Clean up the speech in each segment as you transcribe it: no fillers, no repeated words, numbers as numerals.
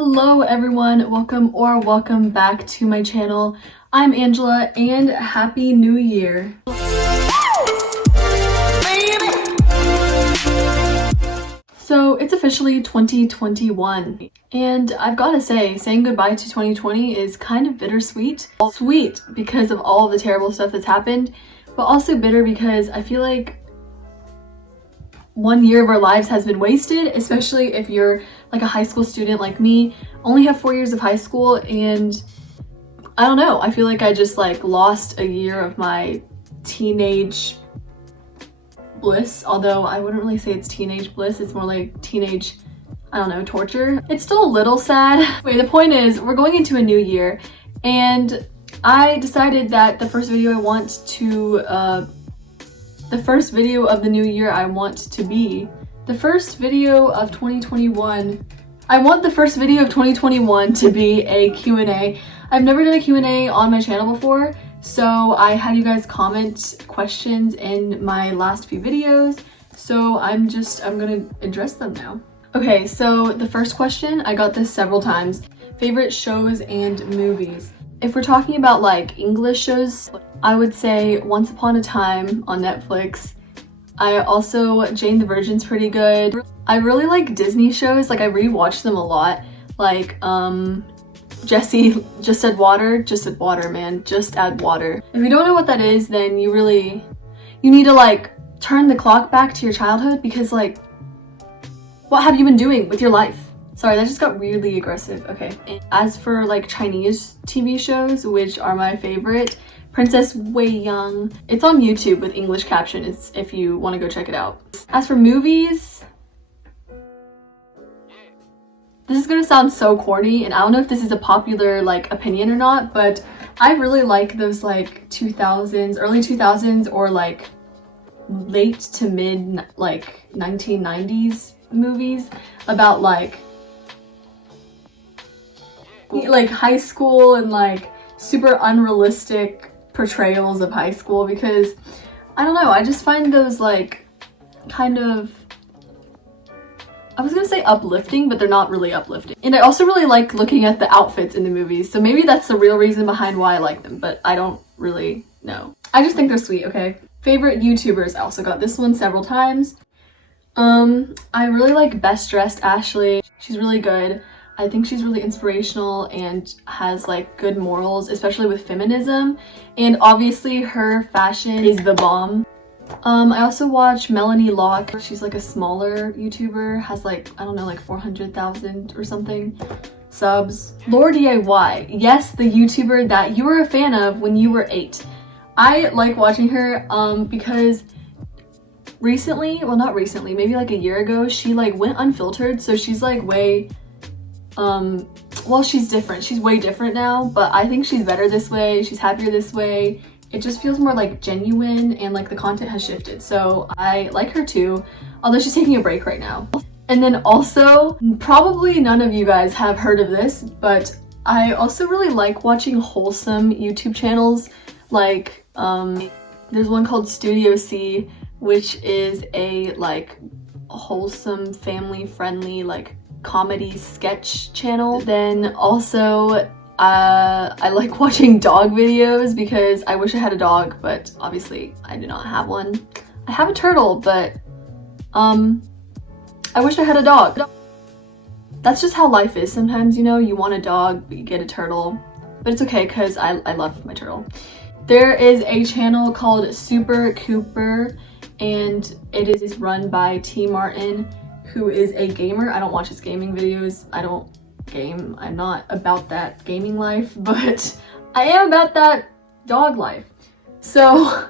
Hello everyone, welcome back to my channel. I'm Angela and Happy New Year. So it's officially 2021 and I've got to say, saying goodbye to 2020 is kind of bittersweet. Sweet because of all of the terrible stuff that's happened, but also bitter because I feel like 1 year of our lives has been wasted, especially if you're like a high school student like me. Only have 4 years of high school, and I don't know, I feel like I just like lost a year of my teenage bliss, although I wouldn't really say it's teenage bliss, it's more like teenage, I don't know, torture. It's still a little sad. Wait, the point is we're going into a new year and I decided that the first video of the new year I want to be the first video of 2021. I want the first video of 2021 to be a Q&A. I've never done a Q&A on my channel before, so I had you guys comment questions in my last few videos, so I'm gonna address them now. Okay, so the first question, I got this several times. Favorite shows and movies. If we're talking about like English shows, I would say Once Upon a Time on Netflix. Jane the Virgin's pretty good. I really like Disney shows, like I rewatch them a lot. Like Jessie, Just Add Water, man, Just Add Water. If you don't know what that is, then you need to like turn the clock back to your childhood, because like, what have you been doing with your life? Sorry, that just got weirdly aggressive. Okay. And as for like Chinese TV shows, which are my favorite, Princess Wei Young. It's on YouTube with English captions if you want to go check it out. As for movies, this is gonna sound so corny, and I don't know if this is a popular like opinion or not, but I really like those like 2000s, early 2000s, or like late to mid like 1990s movies about like high school and like super unrealistic portrayals of high school, because I don't know, I just find those like kind of, I was gonna say uplifting, but they're not really uplifting. And I also really like looking at the outfits in the movies, so maybe that's the real reason behind why I like them, but I don't really know. I just think they're sweet, okay? Favorite YouTubers, I also got this one several times. I really like Best Dressed Ashley. She's really good. I think she's really inspirational and has like good morals, especially with feminism, and obviously her fashion is the bomb. I also watch Melanie Locke. She's like a smaller YouTuber, has like, I don't know, like 400,000 or something subs. Laura DIY, yes, the YouTuber that you were a fan of when you were 8. I like watching her because recently, well not recently, maybe like a year ago, she like went unfiltered, so she's like way well, she's different. She's way different now, but I think she's better this way. She's happier this way. It just feels more like genuine, and like the content has shifted. So I like her too, although she's taking a break right now. And then also, probably none of you guys have heard of this, but I also really like watching wholesome YouTube channels. Like, there's one called Studio C, which is a like wholesome, family-friendly, like comedy sketch channel. Then also I like watching dog videos because I wish I had a dog, but obviously I do not have one. I have a turtle, but I wish I had a dog. That's just how life is sometimes, you know, you want a dog but you get a turtle, but it's okay because I love my turtle. There is a channel called Super Cooper, and it is run by T Martin, who is a gamer. I don't watch his gaming videos. I don't game. I'm not about that gaming life, but I am about that dog life. So,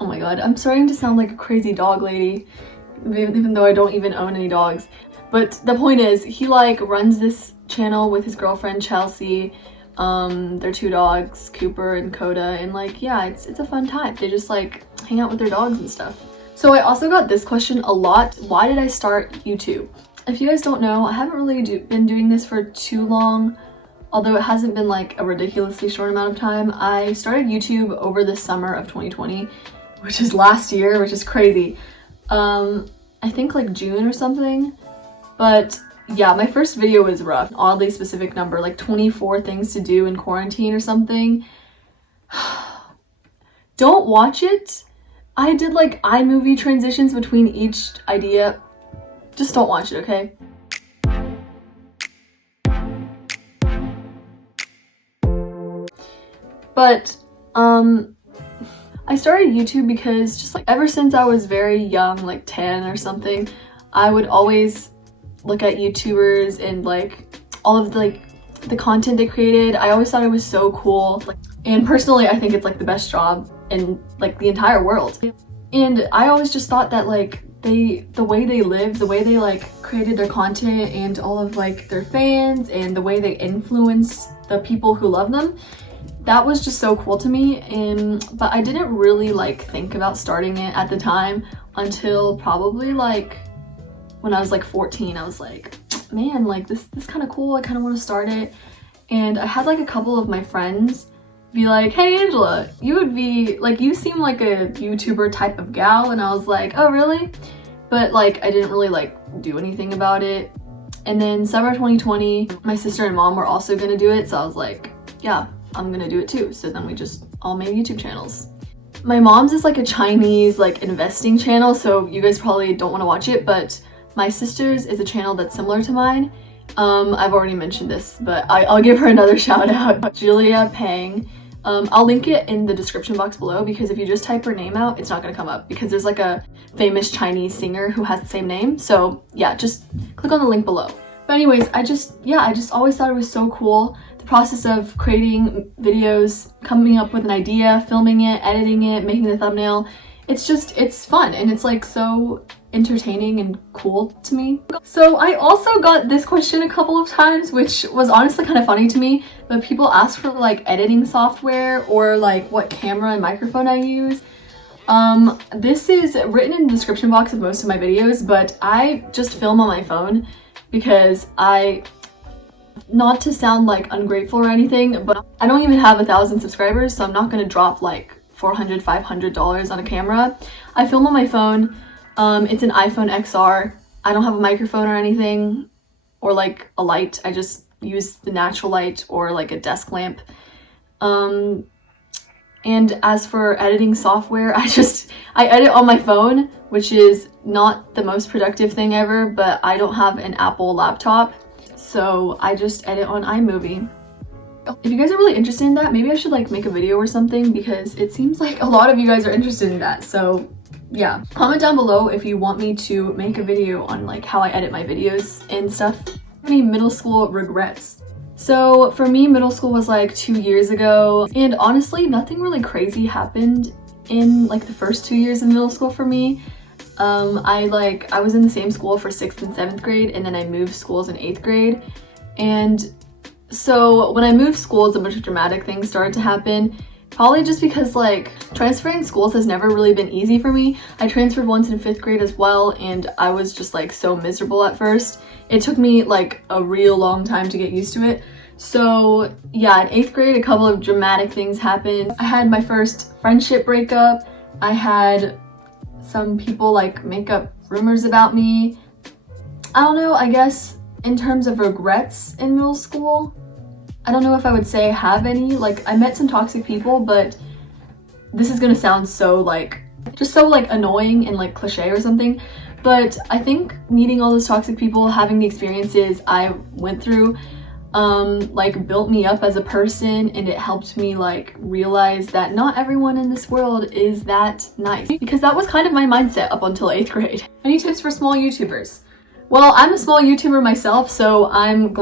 oh my god, I'm starting to sound like a crazy dog lady, even though I don't even own any dogs. But the point is, he like runs this channel with his girlfriend Chelsea. Their 2 dogs, Cooper and Coda, and like, yeah, it's a fun time. They just like hang out with their dogs and stuff. So I also got this question a lot. Why did I start YouTube? If you guys don't know, I haven't really been doing this for too long, although it hasn't been like a ridiculously short amount of time. I started YouTube over the summer of 2020, which is last year, which is crazy. I think like June or something, but yeah, my first video was rough. Oddly specific number, like 24 things to do in quarantine or something. Don't watch it. I did like iMovie transitions between each idea. Just don't watch it, okay? But I started YouTube because just like ever since I was very young, like 10 or something, I would always look at YouTubers and like all of the content they created. I always thought it was so cool. And personally, I think it's like the best job in like the entire world. And I always just thought that like the way they lived, the way they like created their content and all of like their fans and the way they influence the people who love them, that was just so cool to me. But I didn't really like think about starting it at the time until probably like when I was like 14. I was like, man, like this kind of cool. I kind of want to start it. And I had like a couple of my friends be like, hey Angela, you would be like, you seem like a YouTuber type of gal. And I was like, oh really? But like I didn't really like do anything about it. And then summer 2020, my sister and mom were also gonna do it, so I was like, yeah, I'm gonna do it too. So then we just all made YouTube channels. My mom's is like a Chinese like investing channel, so you guys probably don't want to watch it, but my sister's is a channel that's similar to mine. I've already mentioned this, but I'll give her another shout out. Julia Peng. I'll link it in the description box below, because if you just type her name out, it's not gonna come up because there's like a famous Chinese singer who has the same name. So yeah, just click on the link below. But anyways, I just always thought it was so cool. The process of creating videos, coming up with an idea, filming it, editing it, making the thumbnail. It's fun and it's like so entertaining and cool to me. So I also got this question a couple of times, which was honestly kind of funny to me, but people ask for like editing software or like what camera and microphone I use. This is written in the description box of most of my videos, but I just film on my phone because not to sound like ungrateful or anything, but I don't even have 1,000 subscribers, so I'm not gonna drop like $400, $500 on a camera. I film on my phone. It's an iPhone XR. I don't have a microphone or anything, or like a light. I just use the natural light or like a desk lamp. And as for editing software, I edit on my phone, which is not the most productive thing ever, but I don't have an Apple laptop, so I just edit on iMovie. If you guys are really interested in that, maybe I should like make a video or something, because it seems like a lot of you guys are interested in that. So yeah, comment down below if you want me to make a video on like how I edit my videos and stuff. Any middle school regrets? So for me, middle school was like 2 years ago, and honestly nothing really crazy happened in like the first 2 years of middle school for me. I was in the same school for 6th and 7th grade, and then I moved schools in 8th grade. And so when I moved schools, a bunch of dramatic things started to happen. Probably just because like transferring schools has never really been easy for me. I transferred once in 5th grade as well, and I was just like so miserable at first. It took me like a real long time to get used to it. So yeah, in 8th grade, a couple of dramatic things happened. I had my first friendship breakup. I had some people like make up rumors about me. I don't know, I guess in terms of regrets in middle school, I don't know if I would say I have any. Like, I met some toxic people, but this is gonna sound so like, just so like annoying and like cliche or something. But I think meeting all those toxic people, having the experiences I went through, like built me up as a person, and it helped me like realize that not everyone in this world is that nice. Because that was kind of my mindset up until 8th grade. Any tips for small YouTubers? Well, I'm a small YouTuber myself, so I'm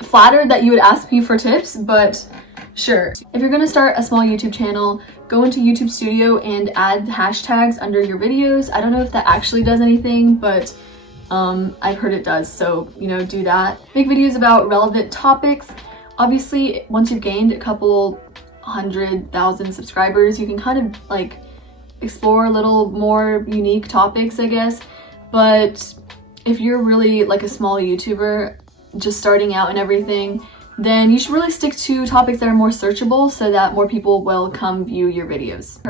flattered that you would ask me for tips, but sure. If you're gonna start a small YouTube channel, go into YouTube Studio and add hashtags under your videos. I don't know if that actually does anything, but I've heard it does, so you know, do that. Make videos about relevant topics. Obviously, once you've gained a couple 100,000 subscribers, you can kind of like explore a little more unique topics, I guess. But if you're really like a small YouTuber just starting out and everything, then you should really stick to topics that are more searchable so that more people will come view your videos.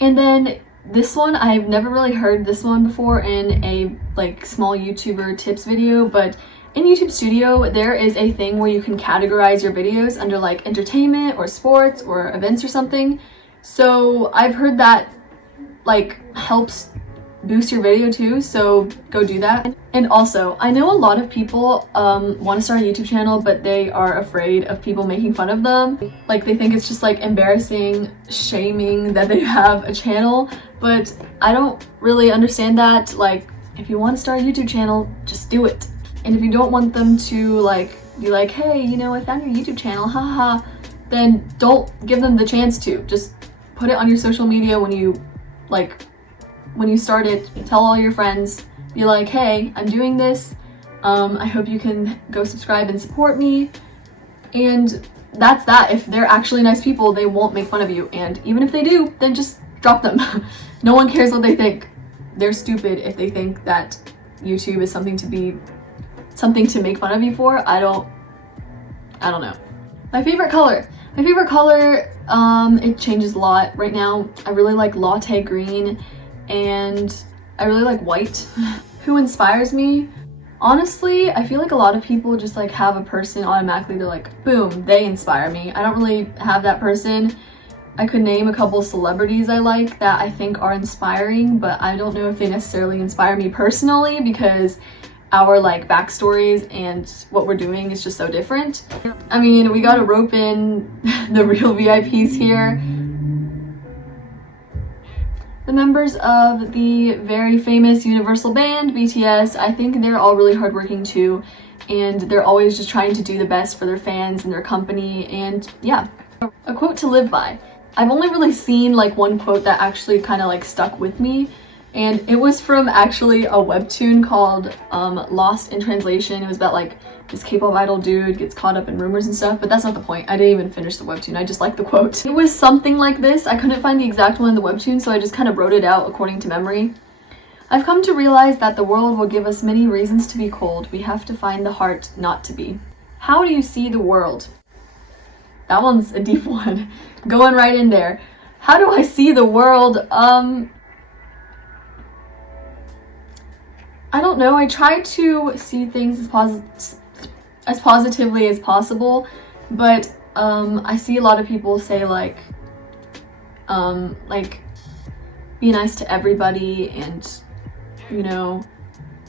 And then this one, I've never really heard this one before in a like small YouTuber tips video, but in YouTube Studio, there is a thing where you can categorize your videos under like entertainment or sports or events or something. So I've heard that like helps boost your video too, so go do that. And also, I know a lot of people want to start a YouTube channel, but they are afraid of people making fun of them. Like they think it's just like embarrassing, shaming that they have a channel, but I don't really understand that. Like, if you want to start a YouTube channel, just do it. And if you don't want them to like be like, hey, you know, I found your YouTube channel, haha, then don't give them the chance to. Just put it on your social media when you start it. Tell all your friends, be like, hey, I'm doing this. I hope you can go subscribe and support me. And that's that. If they're actually nice people, they won't make fun of you. And even if they do, then just drop them. No one cares what they think. They're stupid if they think that YouTube is something to make fun of you for. I don't know. My favorite color. It changes a lot. Right now, I really like latte green and I really like white. Who inspires me? Honestly, I feel like a lot of people just like have a person automatically, they're like, boom, they inspire me. I don't really have that person. I could name a couple celebrities I like that I think are inspiring, but I don't know if they necessarily inspire me personally because our like backstories and what we're doing is just so different. I mean, we gotta rope in the real VIPs here. The members of the very famous universal band, BTS, I think they're all really hardworking too, and they're always just trying to do the best for their fans and their company, and yeah. A quote to live by. I've only really seen like one quote that actually kind of like stuck with me, and it was from actually a webtoon called Lost in Translation. It was about like this K-pop idol dude gets caught up in rumors and stuff, but that's not the point. I didn't even finish the webtoon, I just liked the quote. It was something like this. I couldn't find the exact one in the webtoon, so I just kind of wrote it out according to memory. I've come to realize that the world will give us many reasons to be cold. We have to find the heart not to be. How do you see the world? That one's a deep one. Going right in there. How do I see the world? I don't know. I try to see things as positively as possible, but I see a lot of people say like be nice to everybody and, you know,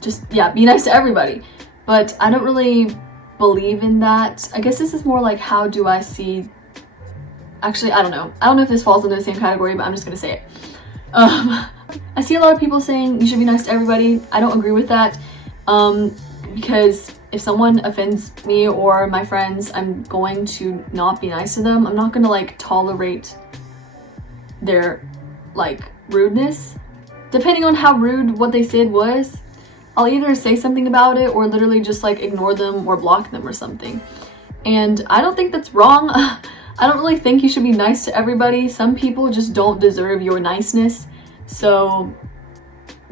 just, yeah, be nice to everybody. But I don't really believe in that. I guess this is more like, how do I see, actually, I don't know if this falls into the same category, but I'm just gonna say it. I see a lot of people saying you should be nice to everybody. I don't agree with that, because if someone offends me or my friends, I'm going to not be nice to them. I'm not gonna like tolerate their like rudeness. Depending on how rude what they said was, I'll either say something about it or literally just like ignore them or block them or something. And I don't think that's wrong. I don't really think you should be nice to everybody. Some people just don't deserve your niceness. So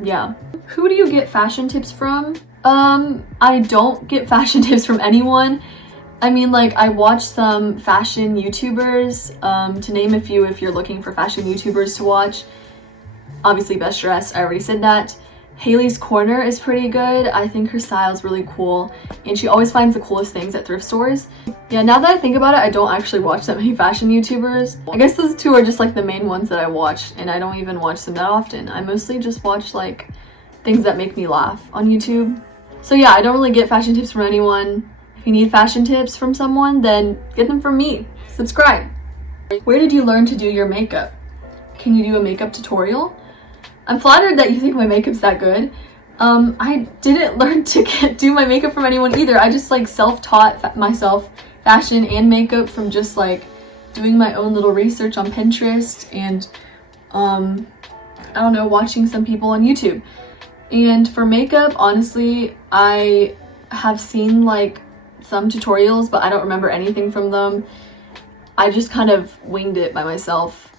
yeah. Who do you get fashion tips from? I don't get fashion tips from anyone. I mean, like, I watch some fashion YouTubers, to name a few if you're looking for fashion YouTubers to watch. Obviously Best Dressed, I already said that. Haley's Corner is pretty good. I think her style is really cool, and she always finds the coolest things at thrift stores. Yeah, now that I think about it, I don't actually watch that many fashion YouTubers. I guess those two are just like the main ones that I watch, and I don't even watch them that often. I mostly just watch like things that make me laugh on YouTube. So yeah, I don't really get fashion tips from anyone. If you need fashion tips from someone, then get them from me. Subscribe. Where did you learn to do your makeup? Can you do a makeup tutorial? I'm flattered that you think my makeup's that good. I didn't learn to do my makeup from anyone either. I just like self-taught myself fashion and makeup from just like doing my own little research on Pinterest and I don't know, watching some people on YouTube. And for makeup, honestly, I have seen like some tutorials, but I don't remember anything from them. I just kind of winged it by myself.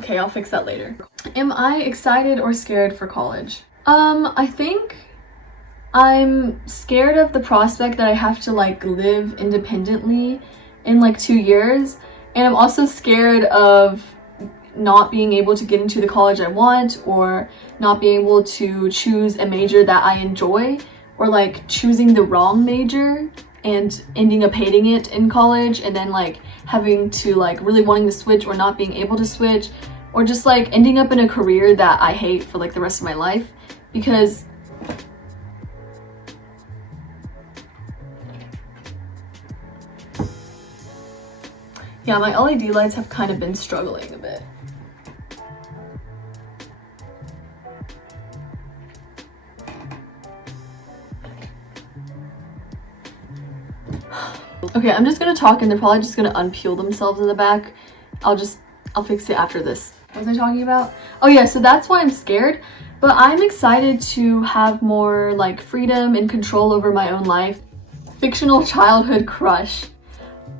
Okay, I'll fix that later. Am I excited or scared for college? I think I'm scared of the prospect that I have to like live independently in like 2 years, And I'm also scared of not being able to get into the college I want, or not being able to choose a major that I enjoy, or like choosing the wrong major and ending up hating it in college, and then like having to like really wanting to switch or not being able to switch, or just like ending up in a career that I hate for like the rest of my life. Because yeah, my LED lights have kind of been struggling a bit. Okay, I'm just gonna talk and they're probably just gonna unpeel themselves in the back. I'll fix it after this. What was I talking about? Oh yeah, so that's why I'm scared, but I'm excited to have more like freedom and control over my own life. Fictional childhood crush.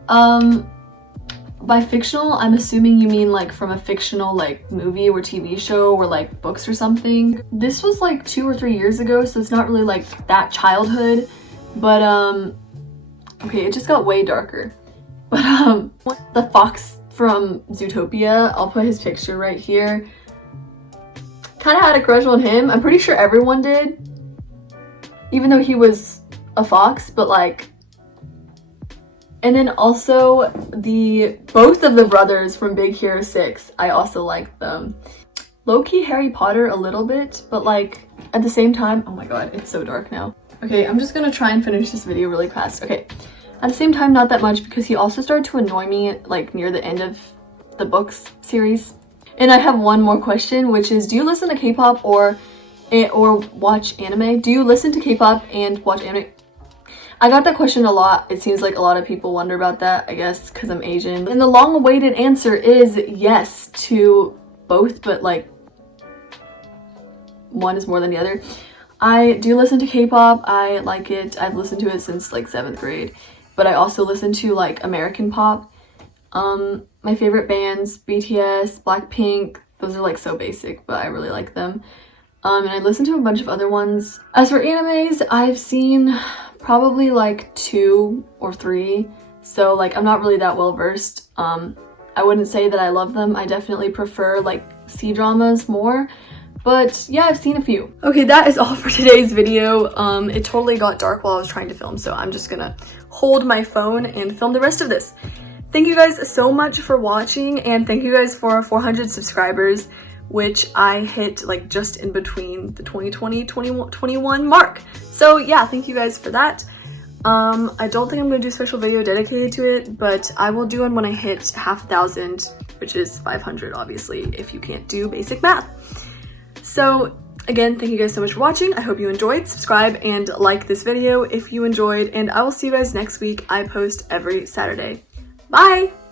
By fictional, I'm assuming you mean like from a fictional like movie or TV show or like books or something. This was like 2 or 3 years ago, so it's not really like that childhood, but okay, it just got way darker. But the fox from Zootopia, I'll put his picture right here. Kind of had a crush on him. I'm pretty sure everyone did, even though he was a fox, but like. And then also both of the brothers from Big Hero 6, I also like them. Low-key Harry Potter a little bit, but like at the same time, oh my god, it's so dark now. Okay, I'm just gonna try and finish this video really fast. Okay, at the same time, not that much, because he also started to annoy me like near the end of the books series. And I have one more question, which is, do you listen to K-pop or watch anime? Do you listen to K-pop and watch anime? I got that question a lot. It seems like a lot of people wonder about that, I guess because I'm Asian. And the long-awaited answer is yes to both, but like one is more than the other. I do listen to K-pop. I like it. I've listened to it since like 7th grade, but I also listen to like American pop. My favorite bands, BTS, Blackpink, those are like so basic, but I really like them. And I listen to a bunch of other ones. As for animes, I've seen probably like 2 or 3, so like I'm not really that well versed. I wouldn't say that I love them. I definitely prefer like C-dramas more, but yeah, I've seen a few. Okay, that is all for today's video. It totally got dark while I was trying to film, so I'm just gonna hold my phone and film the rest of this. Thank you guys so much for watching, and thank you guys for 400 subscribers, which I hit like just in between the 2020-2021 mark. So yeah, thank you guys for that. I don't think I'm gonna do a special video dedicated to it, but I will do one when I hit 500,000, which is 500 obviously, if you can't do basic math. So again, thank you guys so much for watching. I hope you enjoyed. Subscribe and like this video if you enjoyed, and I will see you guys next week. I post every Saturday. Bye!